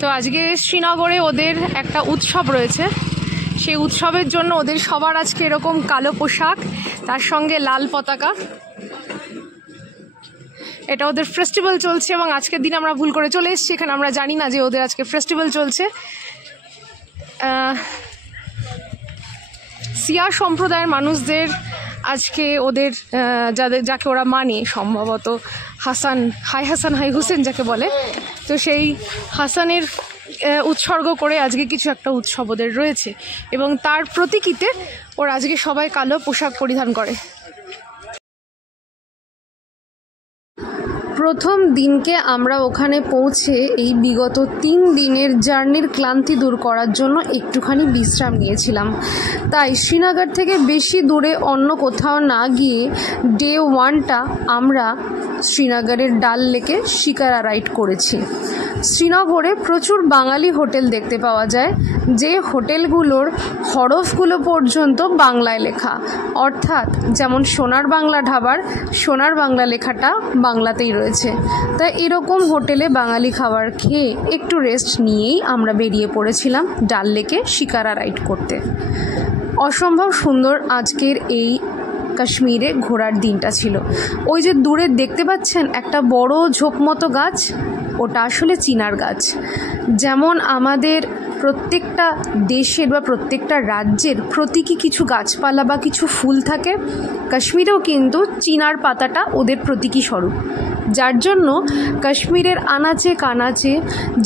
তো আজকে শ্রীনগরে ওদের একটা উৎসব রয়েছে, সেই উৎসবের জন্য ওদের সবার আজকে এরকম কালো পোশাক, তার সঙ্গে লাল পতাকা। এটা ওদের ফেস্টিভ্যাল চলছে এবং আজকের দিন আমরা ভুল করে চলে এসেছি এখানে, আমরা জানি না যে ওদের আজকে ফেস্টিভ্যাল চলছে। সিয়া সম্প্রদায়ের মানুষদের আজকে ওদের যাকে ওরা মানে, সম্ভবত হাসান হাই হুসেন যাকে বলে, তো সেই হাসানের উৎসর্গ করে আজকে কিছু একটা উৎসব ওদের রয়েছে এবং তার প্রতীকীতে ওরা আজকে সবাই কালো পোশাক পরিধান করে। প্রথম দিনকে আমরা ওখানে পৌঁছে এই বিগত 3 দিনের জার্নির ক্লান্তি দূর করার জন্য একটুখানি বিশ্রাম নিয়েছিলাম। তাই শ্রীনগর থেকে বেশি দূরে অন্য কোথাও না গিয়ে ডে 1টা আমরা শ্রীনগরের ডাল লেকে শিকারা রাইড করেছি। শ্রীনগরে প্রচুর বাঙালি হোটেল দেখতে পাওয়া যায়, যে হোটেলগুলোর হরফগুলো পর্যন্ত বাংলায় লেখা, অর্থাৎ যেমন সোনার বাংলা ধাবার সোনার বাংলা লেখাটা বাংলাতেই রয়েছে। তাই এরকম হোটেলে বাঙালি খাবার খেয়ে একটু রেস্ট নিয়েই আমরা বেরিয়ে পড়েছিলাম ডাল লেকে শিকারা রাইড করতে। অসম্ভব সুন্দর আজকের এই কাশ্মীরে ঘোরার দিনটা ছিল। ওই যে দূরে দেখতে পাচ্ছেন একটা বড় ঝোপ মতো গাছ, ওটা আসলে চিনার গাছ। যেমন আমাদের প্রত্যেকটা দেশের বা প্রত্যেকটা রাজ্যের প্রতীকী কিছু গাছপালা বা কিছু ফুল থাকে, কাশ্মীরেও কিন্তু চিনার পাতাটা ওদের প্রতীকী স্বরূপ, যার জন্য কাশ্মীরের আনাচে কানাচে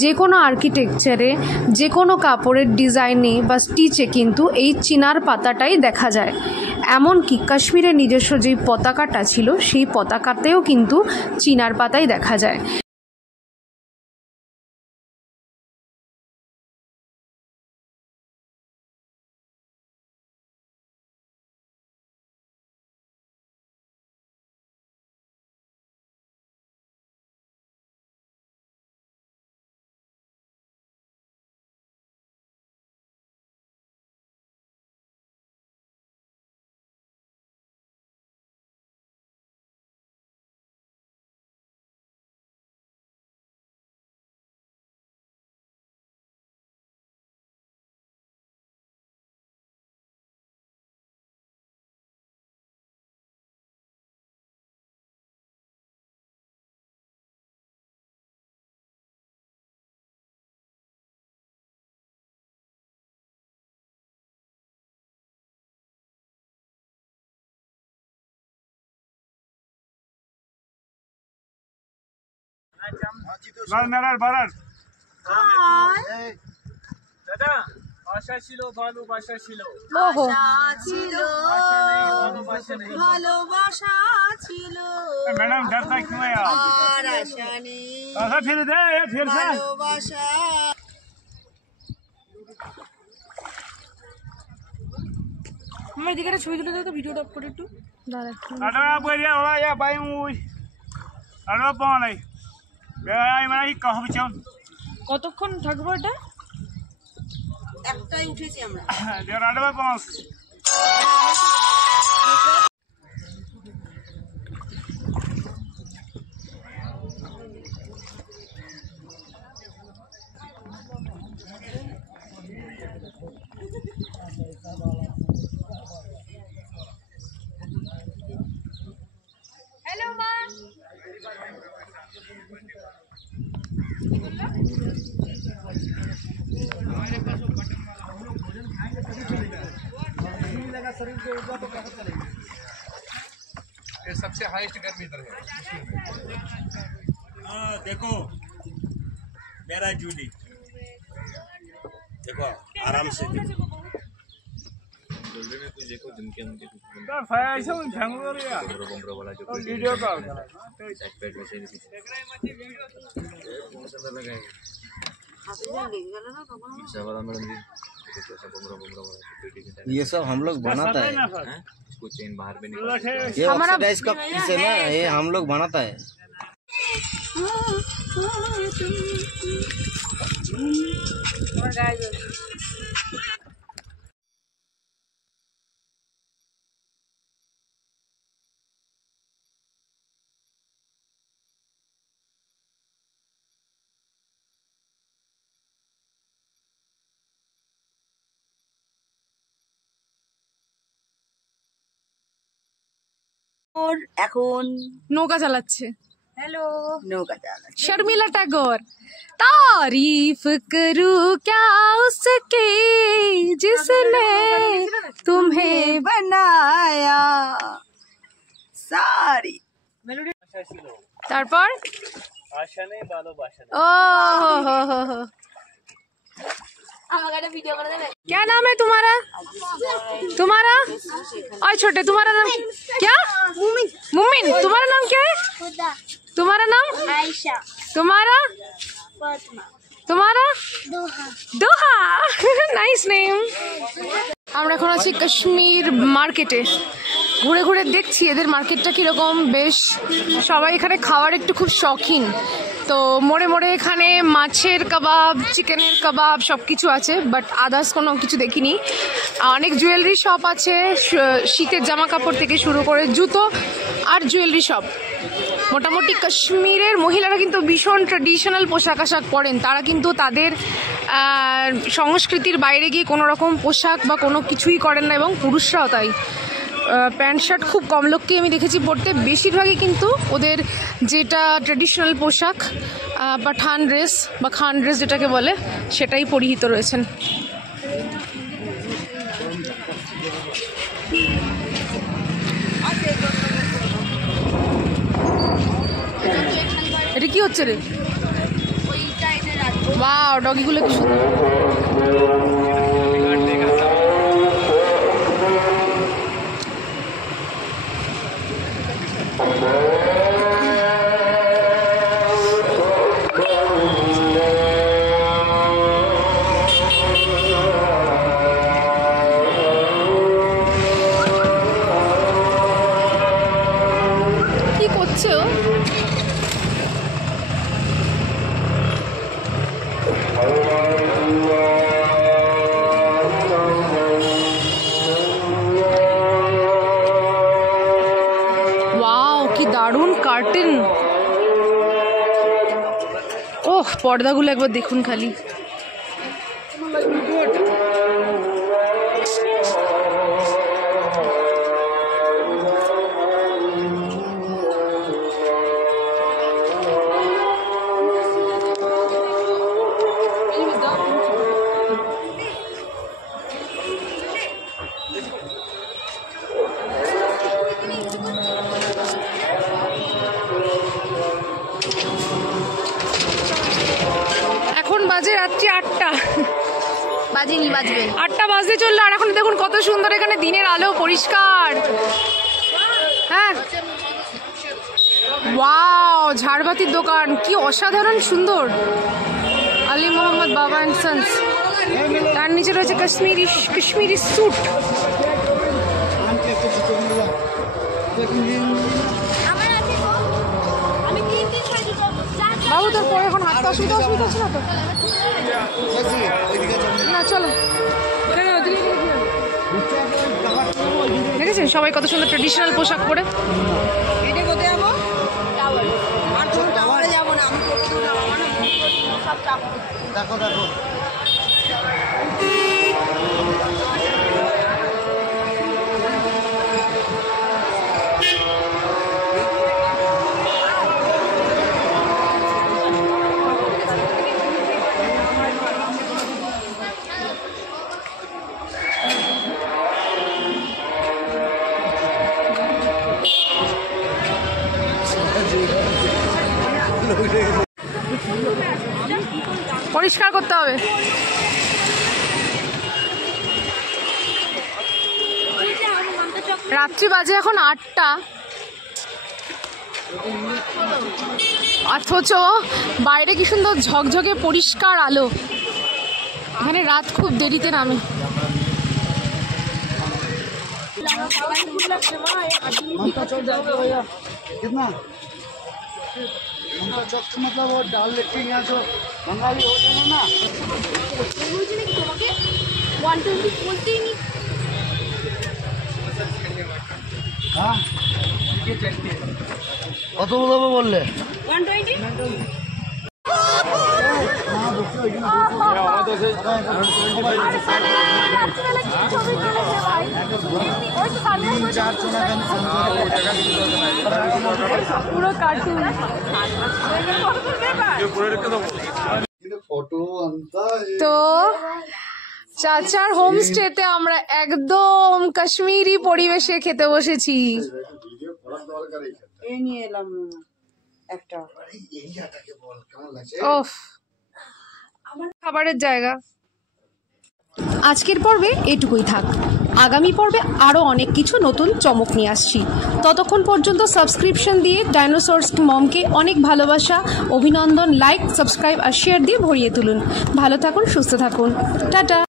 যে কোনো আর্কিটেকচারে, যে কোনো কাপড়ের ডিজাইনে বা স্টিচে কিন্তু এই চিনার পাতাটাই দেখা যায়। এমনকি কাশ্মীরের নিজস্ব যেই পতাকাটা ছিল সেই পতাকাতেও কিন্তু চিনার পাতাই দেখা যায়। দাদা আশা ছিল, ভালোবাসা ছিল, ভালোবাসা ছিল, ম্যাডাম ডরতা क्यों है आप? আর আশা নেই, फिर दे फिर से ভালোবাসা। আমার দিকে একটা ছবি তুলে দাও তো, ভিডিওটা অফ করে একটু দাঁড়া। ada boya wala ya bai mui ada pa nai gai mana hi kah bichon কতক্ষণ থাকবো এটা? একটাই উঠেছি আমরা। der ada pa paus hello মা। ये सबसे हाईएस्ट गर्मी इधर है। देखो मेरा जूली, देखो आराम से देखो। देखो जिनके उनके da saya isam bangalore ya बमरो वाला जो video call साइड पे वैसे नहीं सुंदर लगा है शाबाश मैडम जी। देखो सब बमरो वाला ये सब हम लोग बनाता है, इसको चेन बाहर भी निकाल ये ऑक्सीडाइज का पीस है ना, ये हम लोग बनाता है। ওর এখন নৌকা চালাচ্ছে। হ্যালো নৌকা চালাচ্ছে। शर्मिला टैगोर। तारीफ करूं क्या उसके जिसने तुम्हें বানায়া সারি তারপর ओ हो क्या नाम है तुम्हारा? तुम्हारा और छोटे तुम्हारा नाम क्या? मुमिन। तुम्हारा नाम क्या है? तुम्हारा नाम आयशा। तुम्हारा फातिमा। तुम्हारा दोहा। दोहा। Nice name. আমরা এখন আছি কাশ্মীর মার্কেটে, ঘুরে ঘুরে দেখছি এদের মার্কেটটা কিরকম। বেশ সবাই এখানে খাওয়ার একটু খুব শখিন, তো মোড়ে মোড়ে এখানে মাছের কাবাব, চিকেনের কাবাব সব কিছু আছে, বাট আদার্স কোনো কিছু দেখিনি। অনেক জুয়েলারি শপ আছে, শীতের জামা কাপড় থেকে শুরু করে জুতো আর জুয়েলারি শপ। মোটামুটি কাশ্মীরের মহিলারা কিন্তু ভীষণ ট্র্যাডিশনাল পোশাক আশাক পরেন, তারা কিন্তু তাদের সংস্কৃতির বাইরে গিয়ে কোনো রকম পোশাক বা কোনো কিছুই করেন না, এবং পুরুষরাও তাই। প্যান্ট শার্ট খুব কম লোককেই আমি দেখেছি পরতে, বেশিরভাগই কিন্তু ওদের যেটা ট্র্যাডিশনাল পোশাক পাঠান ড্রেস বা খান ড্রেস যেটাকে বলে সেটাই পরিহিত রয়েছেন। এটা কি হচ্ছে রে? ওয়াও, ডগিগুলো কি সুন্দর। কি করছে ও? ওয়াও, কি দারুণ কার্টেন। ওহ, পর্দাগুলো একবার দেখুন খালি। এখন বাজে রাত্রি 8টা, বাজেনি, বাজবে 8টা বাজতে চললো, আর এখন দেখুন কত সুন্দর এখানে দিনের আলো, পরিষ্কার। হ্যাঁ, ওয়াও, ঝাড়বাতির দোকান কি অসাধারণ সুন্দর। আলী মোহাম্মদ বাবা অ্যান্ড সন্স, তার নিচে রয়েছে কাশ্মীরি স্যুট। বাবু তোর পরে এখন হাঁটতে অসুবিধা হচ্ছে না তো? না চলো, দেখেছেন সবাই কত সুন্দর ট্রেডিশনাল পোশাক পরে। এটা কোথায় যাবো? আর কোনো টাওয়ারে যাবো না, আমি কোথাও যাবো না, সব টাওয়ার। देखो देखो পরিষ্কার করতে হবে। রাত্রি বাজে এখন 8টা, অথচ বাইরে কি সুন্দর ঝকঝকে পরিষ্কার আলো। এখানে রাত খুব দেরিতে নামে। कितना ममता चौक से मतलब वो डाल लेके यहाँ जो बंगाली होटल है ना, हाँ कत बोलले 120 পুরো কার্টুন। তো চাচার হোমস্টেতে আমরা একদম কাশ্মীরি পরিবেশে খেতে বসেছি। এই নিয়ে এলাম একটা ওফ, খাবারের জায়গা। আজকের পর্বে এটুকুই থাক। আগামী পর্বে আরও অনেক কিছু নতুন চমক নিয়ে আসছি। ততক্ষণ পর্যন্ত সাবস্ক্রিপশন দিয়ে ডাইনোসরস মমকে অনেক ভালোবাসা, অভিনন্দন, লাইক, সাবস্ক্রাইব আর শেয়ার দিয়ে ভরিয়ে তুলুন। ভালো থাকুন, সুস্থ থাকুন, টাটা।